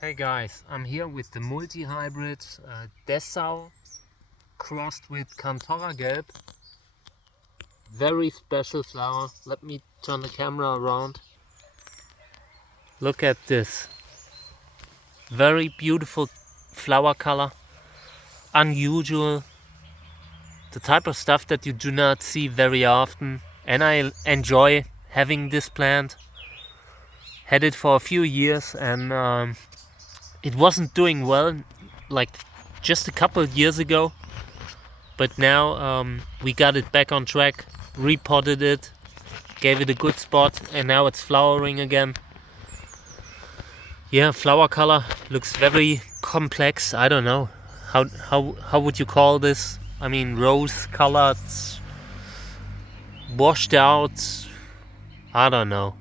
Hey guys, I'm here with the multi-hybrid DESSAU crossed with Cantora Gelb. Very special flower. Let me turn the camera around. Look at this. Very beautiful flower color. Unusual. The type of stuff that you do not see very often. And I enjoy having this plant. Had it for a few years and it wasn't doing well like just a couple of years ago. But now we got it back on track, repotted it, gave it a good spot, and now it's flowering again. Yeah, flower color looks very complex. I don't know. How would you call this? I mean, rose colored, washed out. I don't know.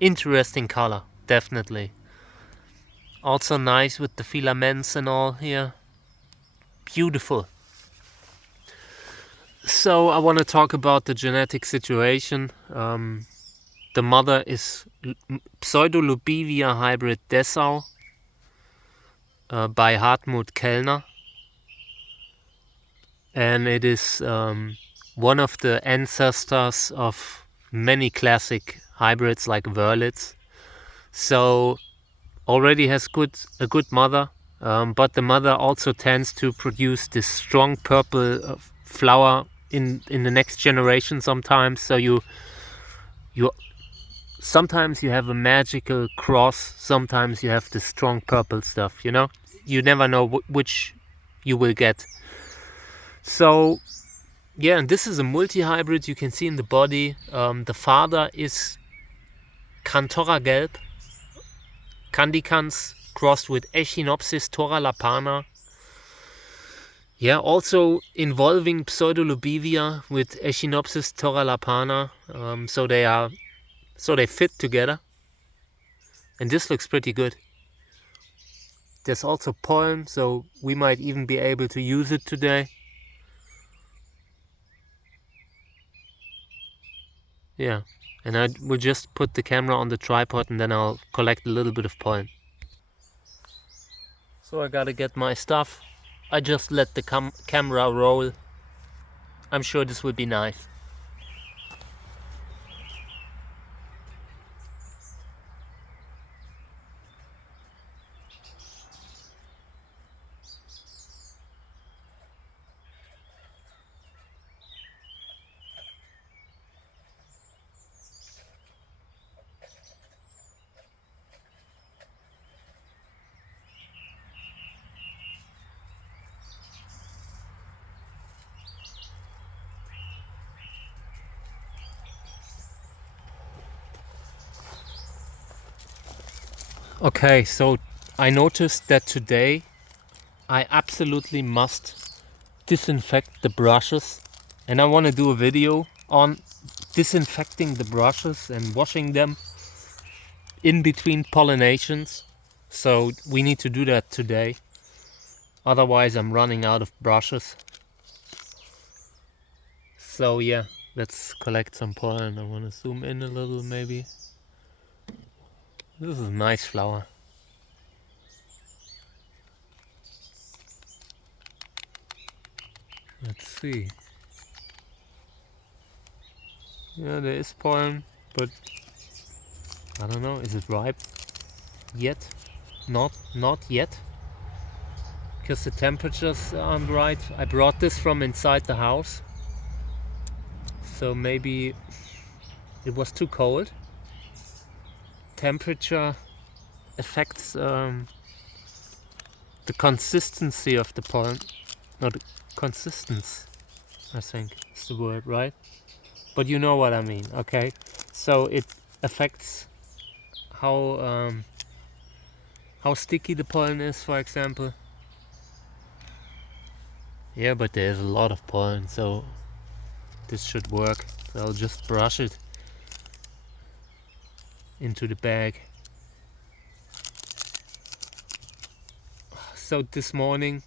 Interesting color, definitely. Also nice with the filaments and all here. Beautiful. So I want to talk about the genetic situation. The mother is Pseudolubivia hybrid DESSAU by Hartmut Kellner, and it is one of the ancestors of many classic hybrids like Wörlitz. So already has a good mother, but the mother also tends to produce this strong purple flower in the next generation sometimes. So you sometimes you have a magical cross, sometimes you have the strong purple stuff, you know? You never know which you will get. So yeah, and this is a multi-hybrid. You can see in the body, the father is Cantora Gelb, Candicans crossed with Echinopsis toralapana. Yeah, also involving Pseudolubivia with Echinopsis toralapana. So they fit together. And this looks pretty good. There's also pollen, so we might even be able to use it today. Yeah, and I will just put the camera on the tripod and then I'll collect a little bit of pollen. So I gotta get my stuff. I just let the camera roll. I'm sure this will be nice. Okay, so I noticed that today I absolutely must disinfect the brushes, and I want to do a video on disinfecting the brushes and washing them in between pollinations. So we need to do that today, otherwise I'm running out of brushes. So yeah, let's collect some pollen. I want to zoom in a little maybe. This is a nice flower. Let's see. Yeah, there is pollen, but I don't know, is it ripe yet? Not yet, because the temperatures aren't right. I brought this from inside the house, so maybe it was too cold. Temperature affects the consistency of the pollen. Not consistency, I think is the word, right? But you know what I mean, okay? So it affects how sticky the pollen is, for example. Yeah, but there's a lot of pollen, so this should work. So I'll just brush it into the bag. So this morning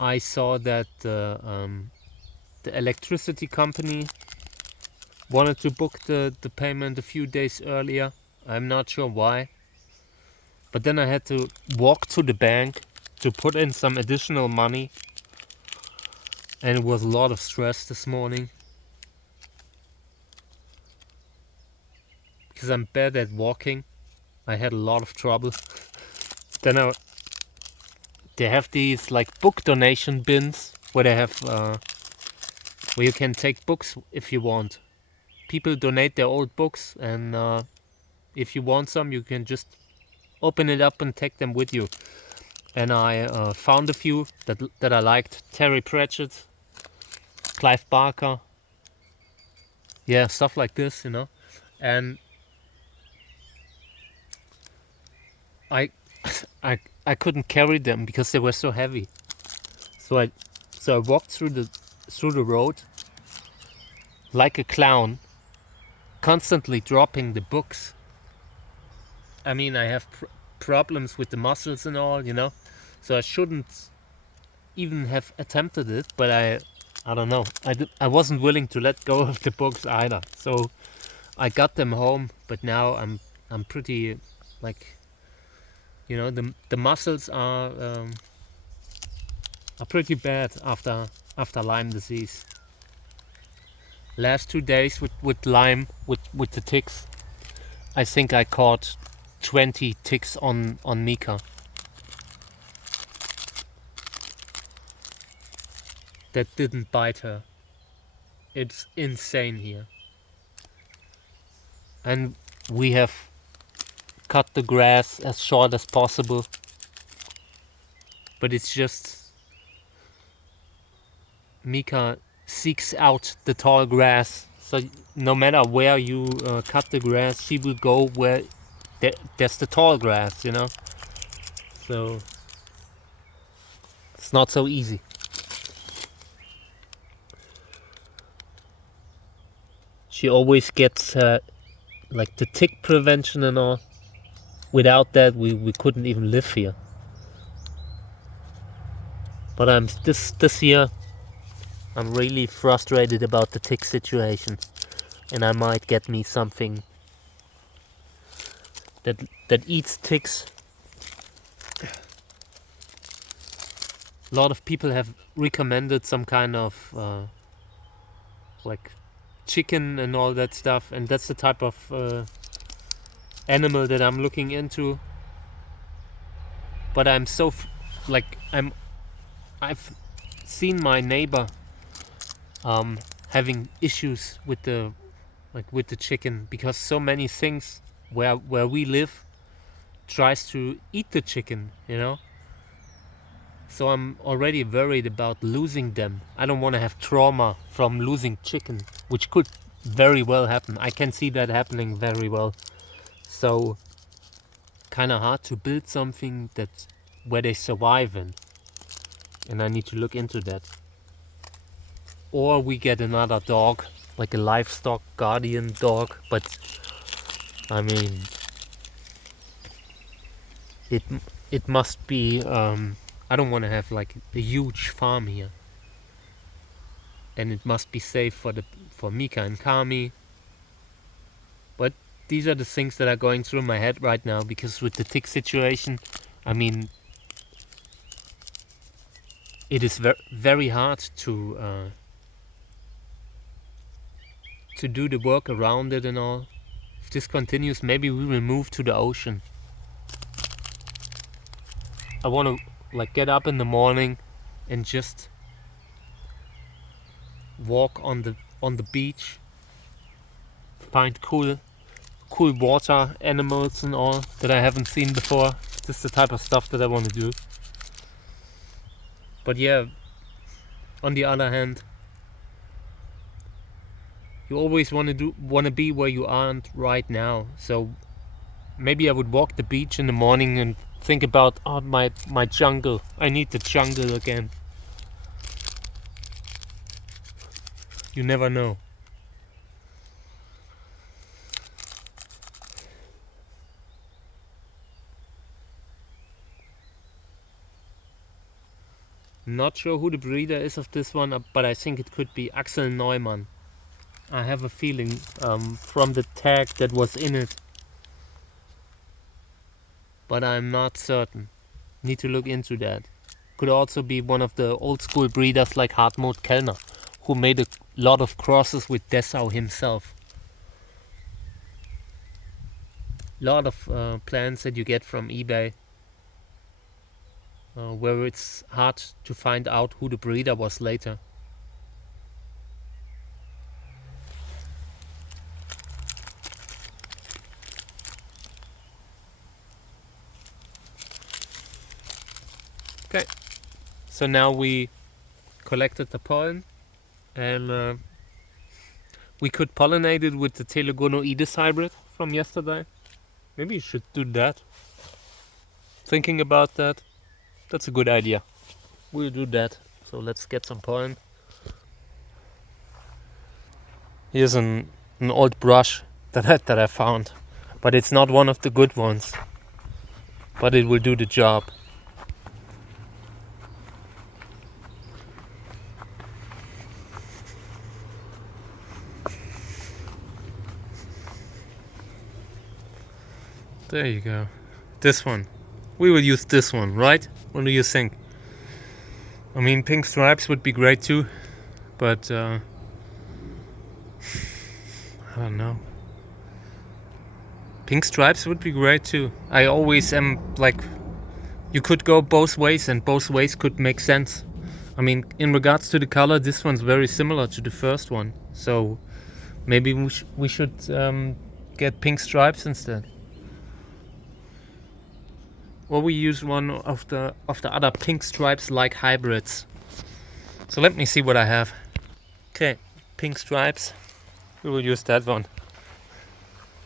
I saw that the electricity company wanted to book the payment a few days earlier. I'm not sure why. But then I had to walk to the bank to put in some additional money, and it was a lot of stress this morning because I'm bad at walking. I had a lot of trouble. Then they have these like book donation bins where they have where you can take books if you want. People donate their old books, and if you want some, you can just open it up and take them with you. And I found a few that I liked. Terry Pratchett, Clive Barker, yeah, stuff like this, you know. And I I couldn't carry them because they were so heavy. So I walked through the road like a clown, constantly dropping the books. I mean, I have problems with the muscles and all, you know, so I shouldn't even have attempted it. But I don't know. I wasn't willing to let go of the books either. So I got them home, but now I'm pretty, like, you know, the muscles are pretty bad after Lyme disease. Last 2 days with Lyme, with the ticks, I think I caught 20 ticks on Mika. That didn't bite her. It's insane here. And we have cut the grass as short as possible. But it's just Mika seeks out the tall grass. So no matter where you cut the grass, she will go where there's the tall grass, you know. So it's not so easy. She always gets like the tick prevention and all. Without that, we couldn't even live here. But this year, I'm really frustrated about the tick situation, and I might get me something that eats ticks. A lot of people have recommended some kind of like chicken and all that stuff, and that's the type of animal that I'm looking into. But I'm so I've seen my neighbor having issues with the chicken, because so many things where we live tries to eat the chicken, you know. So I'm already worried about losing them. I don't want to have trauma from losing chicken, which could very well happen. I can see that happening very well. So kind of hard to build something where they survive in. And I need to look into that. Or we get another dog, like a livestock guardian dog. But I mean, it must be. I don't want to have like a huge farm here, and it must be safe for Mika and Kami. But these are the things that are going through my head right now, because with the tick situation, I mean, it is very hard to do the work around it and all. If this continues, maybe we will move to the ocean. I want to like get up in the morning and just walk on the beach, find cool water animals and all that I haven't seen before. This is the type of stuff that I want to do. But yeah, on the other hand, you always want to be where you aren't right now. So maybe I would walk the beach in the morning and think about, oh, my jungle. I need the jungle again. You never know. Not sure who the breeder is of this one, but I think it could be Axel Neumann. I have a feeling, from the tag that was in it. but I'm not certain. Need to look into that. Could also be one of the old school breeders like Hartmut Kellner, who made a lot of crosses with DESSAU himself. Lot of plants that you get from eBay, where it's hard to find out who the breeder was later. Okay, so now we collected the pollen, and we could pollinate it with the Telegonoides hybrid from yesterday. Maybe you should do that. Thinking about that, that's a good idea. We'll do that. So let's get some pollen. Here's an old brush that I found, but it's not one of the good ones. But it will do the job. There you go. This one. We will use this one, right? What do you think? I mean, pink stripes would be great too, but I don't know. Pink stripes would be great too. I always am like, you could go both ways, and both ways could make sense. I mean, in regards to the color, this one's very similar to the first one, so maybe we should get pink stripes instead. Or we use one of the other pink stripes like hybrids. So let me see what I have. Okay, pink stripes. We will use that one.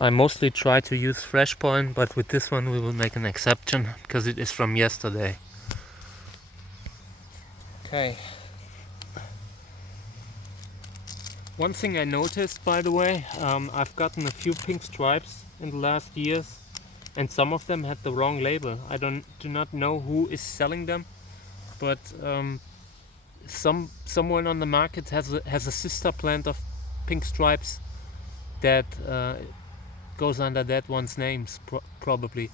I mostly try to use fresh pollen, but with this one we will make an exception because it is from yesterday. Okay. One thing I noticed, by the way, I've gotten a few pink stripes in the last years, and some of them had the wrong label. I do not know who is selling them, but someone on the market has a sister plant of pink stripes that goes under that one's names, probably.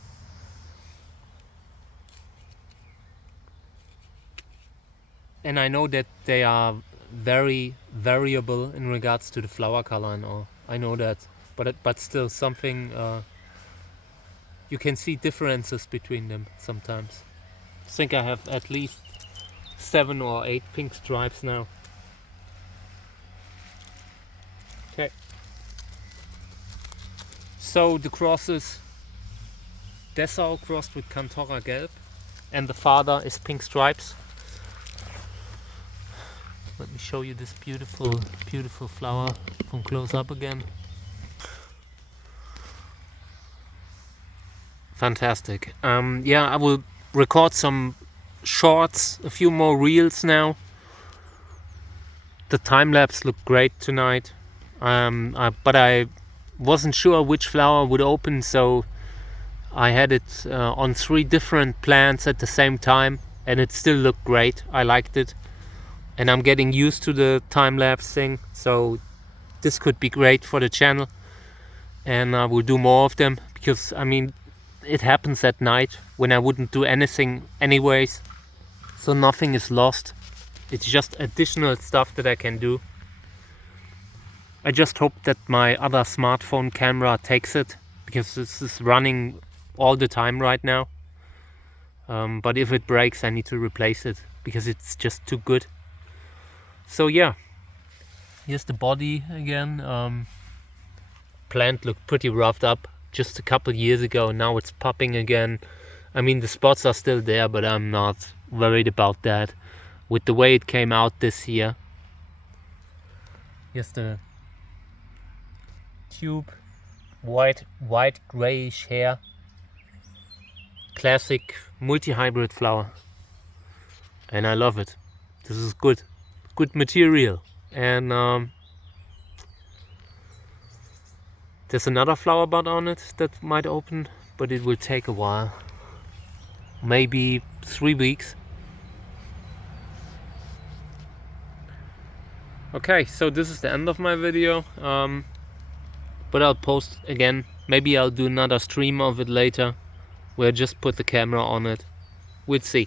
And I know that they are very variable in regards to the flower color and all. I know that, but still something. You can see differences between them sometimes. I think I have at least 7 or 8 pink stripes now. Okay. So the crosses, DESSAU crossed with Cantora Gelb, and the father is pink stripes. Let me show you this beautiful, beautiful flower from close up again. Fantastic. Yeah, I will record some shorts, a few more reels now. The time lapse looked great tonight, but I wasn't sure which flower would open, so I had it on 3 different plants at the same time, and it still looked great. I liked it, and I'm getting used to the time lapse thing, so this could be great for the channel, and I will do more of them because I mean, it happens at night when I wouldn't do anything anyways, so nothing is lost. It's just additional stuff that I can do. I just hope that my other smartphone camera takes it, because this is running all the time right now. But if it breaks, I need to replace it because it's just too good. So yeah, here's the body again. Plant looked pretty roughed up just a couple years ago. Now it's popping again. I mean, the spots are still there, but I'm not worried about that with the way it came out this year. Here's the tube, white grayish hair, classic multi-hybrid flower, and I love it. This is good material. And there's another flower bud on it that might open, but it will take a while, maybe 3 weeks. Okay, so this is the end of my video, but I'll post again. Maybe I'll do another stream of it later, We'll just put the camera on it. We'll see.